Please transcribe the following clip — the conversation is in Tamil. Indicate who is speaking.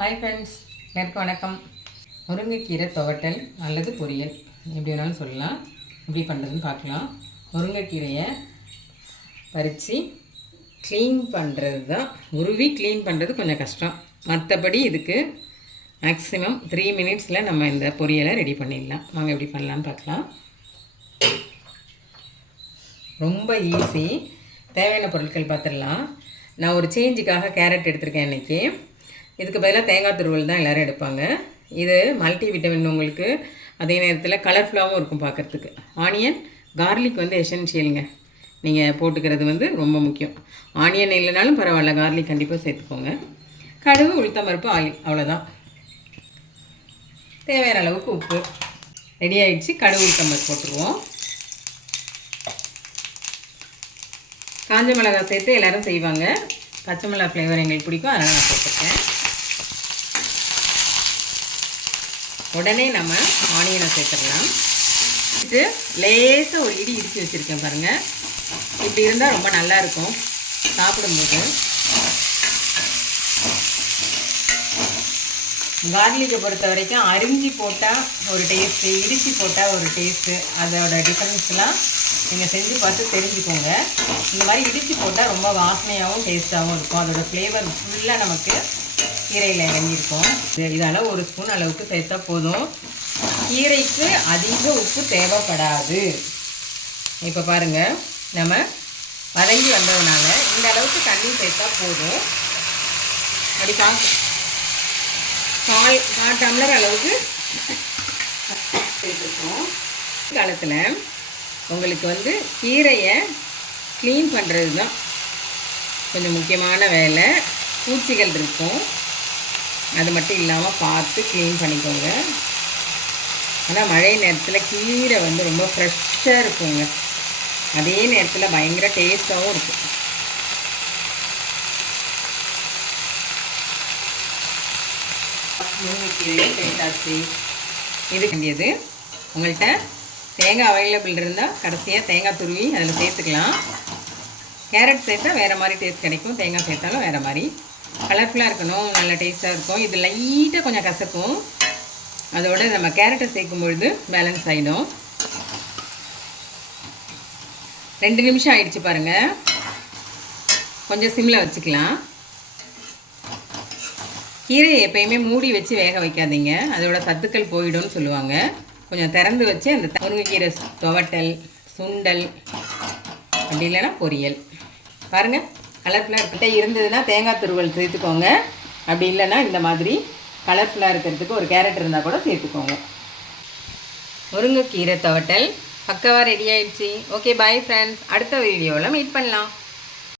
Speaker 1: ஹாய் ஃப்ரெண்ட்ஸ் நேருக்கு வணக்கம். முருங்கைக்கீரை துவட்டல் அல்லது பொரியல். எப்படி வேணாலும் சொல்லலாம். எப்படி பண்ணுறதுன்னு பார்க்கலாம். முருங்கைக்கீரையை பறித்து க்ளீன் பண்ணுறது தான் உருவி க்ளீன் பண்ணுறது கொஞ்சம் கஷ்டம். மற்றபடி இதுக்கு மேக்ஸிமம் த்ரீ மினிட்ஸில் நம்ம இந்த பொரியலை ரெடி பண்ணிடலாம். வாங்க எப்படி பண்ணலான்னு பார்க்கலாம். ரொம்ப ஈஸி தேவையான பொருட்கள் பார்த்துடலாம். நான் ஒரு சேஞ்சுக்காக கேரட் எடுத்திருக்கேன் இன்றைக்கி இதுக்கு பதிலாக தேங்காய் துருவல் தான் எல்லோரும் எடுப்பாங்க. இது மல்டி விட்டமின் உங்களுக்கு அதே நேரத்தில் கலர்ஃபுல்லாகவும் இருக்கும் பார்க்குறதுக்கு ஆனியன் கார்லிக் வந்து எசென்ஷியலுங்க நீங்கள் போட்டுக்கிறது வந்து ரொம்ப முக்கியம். ஆனியன் இல்லைனாலும் பரவாயில்ல கார்லிக் கண்டிப்பாக சேர்த்துக்கோங்க. கடுகு உளுத்தம்பருப்பு ஆயில் அவ்வளோதான் தேவையான அளவுக்கு உப்பு. ரெடி ஆகிடுச்சு கடுகு உளுத்தம்பருப்பு போட்டுருவோம். காஞ்ச மிளகாய் சேர்த்து எல்லோரும் செய்வாங்க. பச்சை மிளகாய் ஃப்ளேவர் எங்களுக்கு பிடிக்கும் அதனால் நான் போட்டிருக்கேன். உடனே நம்ம ஆனியனை சேர்த்துடலாம். இது லேசாக ஒரு இடி இடித்து வச்சுருக்கேன் பாருங்கள் இப்படி இருந்தால் ரொம்ப நல்லா இருக்கும். சாப்பிடும்போது. கார்லிக்கை பொறுத்த வரைக்கும் அரிஞ்சு போட்டால் ஒரு டேஸ்ட்டு இடித்து போட்டால் ஒரு டேஸ்ட்டு அதோட டிஃப்ரென்ஸ்லாம் நீங்கள் செஞ்சு பார்த்து தெரிஞ்சுக்கோங்க. இந்த மாதிரி இடித்து போட்டால் ரொம்ப வாசனையாகவும் டேஸ்ட்டாகவும் இருக்கும். அதோட ஃப்ளேவர் ஃபுல்லாக நமக்கு கீரையில் இறங்கியிருக்கோம். இது இதெல்லாம் ஒரு ஸ்பூன் அளவுக்கு சேர்த்தா போதும். கீரைக்கு அதிக உப்பு தேவைப்படாது. இப்போ பாருங்கள் நம்ம வதங்கி வந்ததுனால இந்த அளவுக்கு தண்ணி சேர்த்தா போதும். அப்படி கா கால் கால் டம்ளர் அளவுக்கு சேர்த்துருக்கோம். காலத்தில் உங்களுக்கு வந்து கீரையை க்ளீன் பண்ணுறது தான் கொஞ்சம் முக்கியமான வேலை. பூச்சிகள் இருக்கும். அது மட்டும் இல்லாமல் பார்த்து க்ளீன் பண்ணிக்கோங்க. ஆனால் மழை நேரத்தில் கீரை வந்து ரொம்ப ஃப்ரெஷ்ஷாக இருக்குங்க. அதே நேரத்தில் பயங்கர டேஸ்ட்டாகவும் இருக்கும். முருங்கைக்கீரையும் சேர்த்தாச்சு இது வேண்டியது. உங்கள்கிட்ட தேங்காய் அவைலபிள் இருந்தால் கடைசியாக தேங்காய் துருவி அதில் சேர்த்துக்கலாம். கேரட் சேர்த்தா வேறு மாதிரி டேஸ்ட் கிடைக்கும். தேங்காய் சேர்த்தாலும் வேறு மாதிரி. கலர்ஃபுல்லாக இருக்கணும் நல்ல டேஸ்ட்டாக இருக்கும். இது லைட்டாக கொஞ்சம் கசக்கும். அதோட நம்ம கேரட்டை சேர்க்கும் பொழுது பேலன்ஸ் ஆகிடும் ரெண்டு நிமிஷம் ஆயிடுச்சு பாருங்கள் கொஞ்சம் சிம்மில் வச்சுக்கலாம். கீரையை எப்பயுமே மூடி வச்சு வேக வைக்காதீங்க. அதோட சத்துக்கள் போயிடும்னு சொல்லுவாங்க. கொஞ்சம் திறந்து வச்சு அந்த முருங்கைக்கீரை துவட்டல் சுண்டல் அப்படி இல்லைன்னா பொரியல். பாருங்கள் கலர்ஃபுல்லாக இருக்கிட்ட இருந்ததுன்னா தேங்காய் துருவல் சேர்த்துக்கோங்க. அப்படி இல்லைன்னா இந்த மாதிரி கலர்ஃபுல்லாக இருக்கிறதுக்கு ஒரு கேரட் இருந்தால் கூட சேர்த்துக்கோங்க. முருங்கைக்கீரை துவட்டல் பக்கவாக ரெடி ஆயிடுச்சு. ஓகே பாய் ஃப்ரெண்ட்ஸ் அடுத்த வீடியோவில் மீட் பண்ணலாம்.